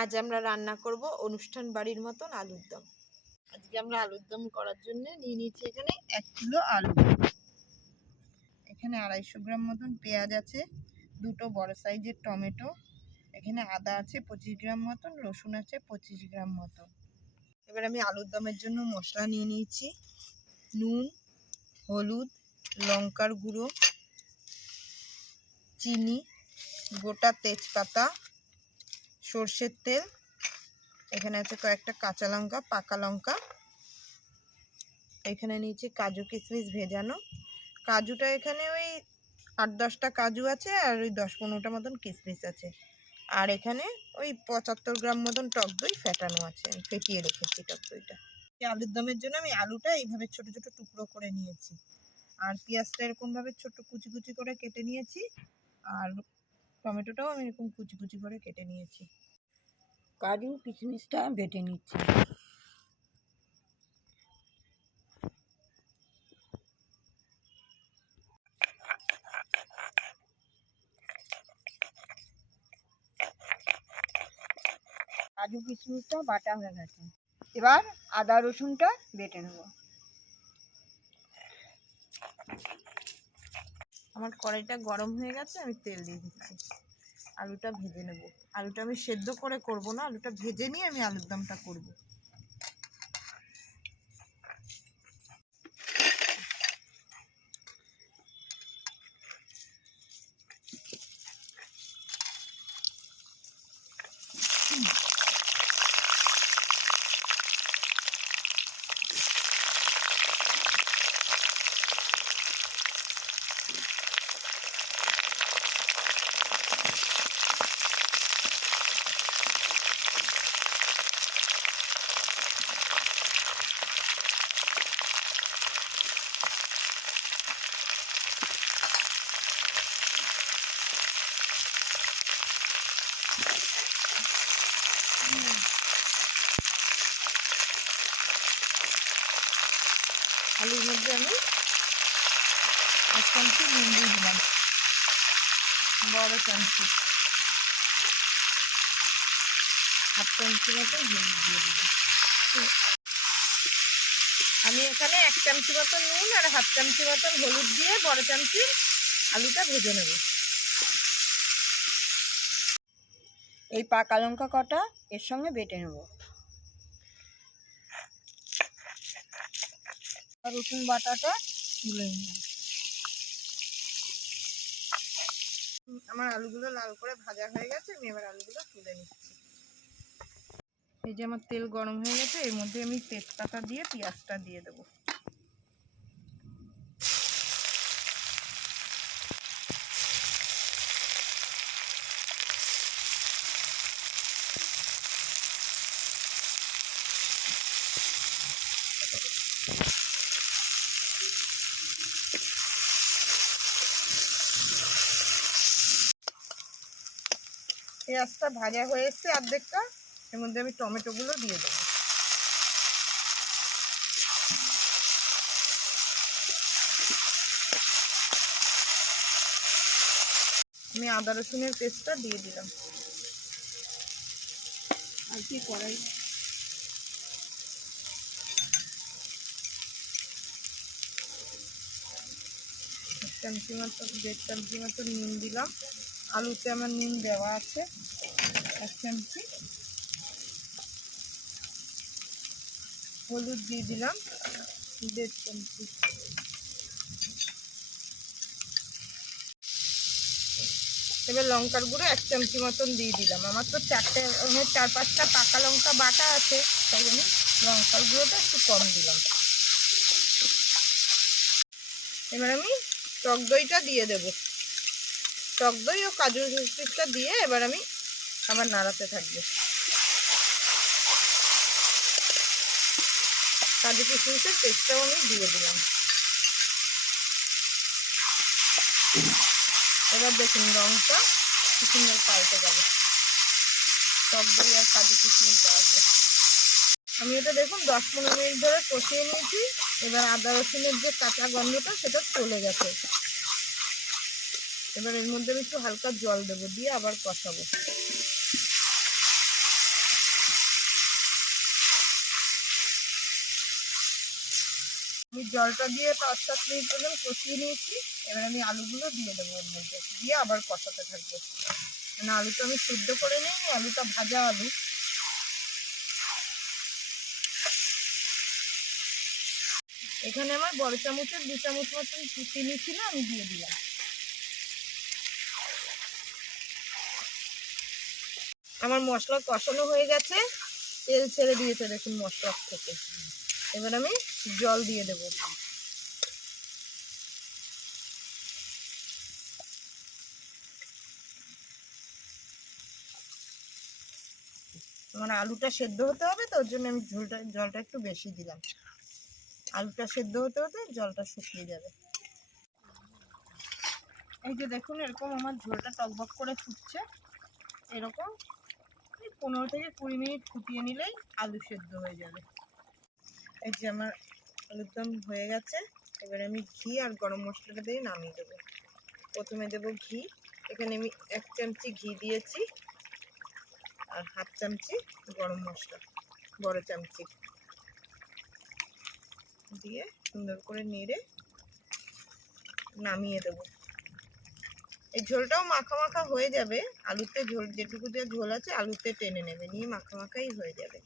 আজ আমরা রান্না করব অনুষ্ঠান বাড়ির মতন আলুর দম। আজকে আমরা আলুর দম করার জন্য নিয়ে নিয়েছি এখানে 1 কিলো আলু, এখানে 250 গ্রাম মতন পেঁয়াজ আছে, 2টো বড় সাইজের টমেটো, এখানে আদা আছে 25 গ্রাম মতন, রসুন আছে 25 গ্রাম মতন। এবার আমি আলুর দমের জন্য মশলা নিয়ে নিয়েছি নুন, হলুদ, লঙ্কার গুঁড়ো, চিনি, গোটা তেজপাতা, সর্ষের তেল, এখানে আছে কয়েকটা কাঁচা লঙ্কা, পাকা লঙ্কা, এখানে নিয়েছি কাজু কিশমিশ ভেজানো। কাজুটা এখানে ওই 8-10টা কাজু আছে আর ওই 10-15টা মতন কিশমিশ আছে। আর এখানে ওই 75 গ্রাম মতন টক দই ফেটানো আছে, ফেটিয়ে রেখেছি টক দইটা। আলুর দমের জন্য আমি আলুটা এইভাবে ছোট ছোট টুকরো করে নিয়েছি, আর পেঁয়াজটা এরকমভাবে ছোট কুচি কুচি করে কেটে নিয়েছি, আর টমেটোটাও আমি এরকম কুচি কুচি করে কেটে নিয়েছি। কাজু কিশমিশটা বেটে নিচ্ছি। কাজু কিশমিশটা বাটা হয়ে গেছে, এবার আদা রসুনটা বেটে নেব। আমার কড়াইটা গরম হয়ে গেছে, আমি তেল দিয়ে দিচ্ছি। আলুটা ভেজে নেব। আলুটা আমি সেদ্ধ করে করব না, আলুটা ভেজে নিয়ে আমি আলুর দমটা করব। আলুর মধ্যে আমি 1 চামচি নুন দিয়ে দিলাম, বড় চামচি। 1/2 চামচি মতন হলুদ দিয়ে দিলাম। আমি এখানে 1 চামচি মতন নুন আর 1/2 চামচি মতন হলুদ দিয়ে বড় চামচি আলুটা ভেজে নেব। এই পাকা লঙ্কা কটা এর সঙ্গে বেটে নেব। রসুন বাটাটা তুলে নিলাম। আমার আলুগুলো লাল করে ভাজা হয়ে গেছে, আমি এবার আলুগুলো তুলে নিচ্ছি। এই যে আমার তেল গরম হয়ে গেছে, এর মধ্যে আমি তেজপাতা দিয়ে পেঁয়াজটা দিয়ে দেবো। পেঁয়াজটা ভাজা হয়ে এসছে অর্ধেকটা, এর মধ্যে আমি টমেটোগুলো দিয়ে দেবো। আমি আদা রসুনের পেস্টটা দিয়ে দিলাম। আর কি কড়াই 1 চামচি মতো 1.5 চামচি মতো নুন দিলাম। আলুতে আমার নুন দেওয়া আছে 1 চামচি। হলুদ দিয়ে দিলাম 1.5 চামচি। এবার লঙ্কার গুঁড়ো 1 চামচি মতন দিয়ে দিলাম। আমার তো 4-5টা পাকা লঙ্কা বাটা আছে, তাই আমি লঙ্কার গুঁড়োটা একটু কম দিলাম। এবার আমি টক দইটা দিয়ে দেব। টক দই ও কাজু কিশমিশটা দিয়ে এবার আমি আবার নাড়াতে থাকবো। কাজু কিশমিশের পেস্টটাও আমি দিয়ে দিলাম। এবার দেখুন রঙটা কি সুন্দর পাল্টে গেল, টক দই আর কাজু কিশমিশ দেওয়া আছে। আমি এটা দেখুন 10-15 মিনিট ধরে কষিয়ে নিয়েছি। এবার আদা রসুনের যে কাঁচা গন্ধটা সেটা চলে গেছে। এবার এর মধ্যে আমি একটু হালকা জল দেবো, দিয়ে আবার কষাবো। আমি জলটা দিয়ে 5-7 মিনিট পর্যন্ত কষিয়ে নিয়েছি। এবার আমি আলুগুলো দিয়ে দেবো ওর মধ্যে, দিয়ে আবার কষাতে থাকবো। মানে আলুটা আমি সিদ্ধ করে নিই, আলুটা ভাজা আলু। এখানে আমার বড় চামচের 2 চামচ মতন চিনি ছিল, আমি দিয়ে দিলাম। আমার মশলা কষানো হয়ে গেছে, তেল ছেড়ে দিয়েছে দেখুন মশলার থেকে। এবার আমি জল দিয়ে দেব। আমার আলুটা সেদ্ধ হতে হবে, তো ওর জন্য আমি জলটা একটু বেশি দিলাম। আলুটা সেদ্ধ হতে হতে জলটা শুকিয়ে যাবে। এই যে দেখুন এরকম আমার ঝোলটা টকবক করে ফুটছে। এরকম 15 থেকে 20 মিনিট ফুটিয়ে নিলেই আলু সেদ্ধ হয়ে যাবে। এই যে আমার আলুর দম হয়ে গেছে। এবার আমি ঘি আর গরম মশলাটা দিয়ে নামিয়ে দেবো। প্রথমে দেবো ঘি। এখানে আমি 1 চামচি ঘি দিয়েছি, আর 1/2 চামচি গরম মশলা, বড় চামচি দিয়ে সুন্দর করে নেড়ে নামিয়ে দেবো। এই ঝোলটাও মাখা মাখা হয়ে যাবে, আলুতে ঝোল যেটুকু যে ঝোল আছে আলুতে টেনে নেবে, নিয়ে মাখা মাখাই হয়ে যাবে।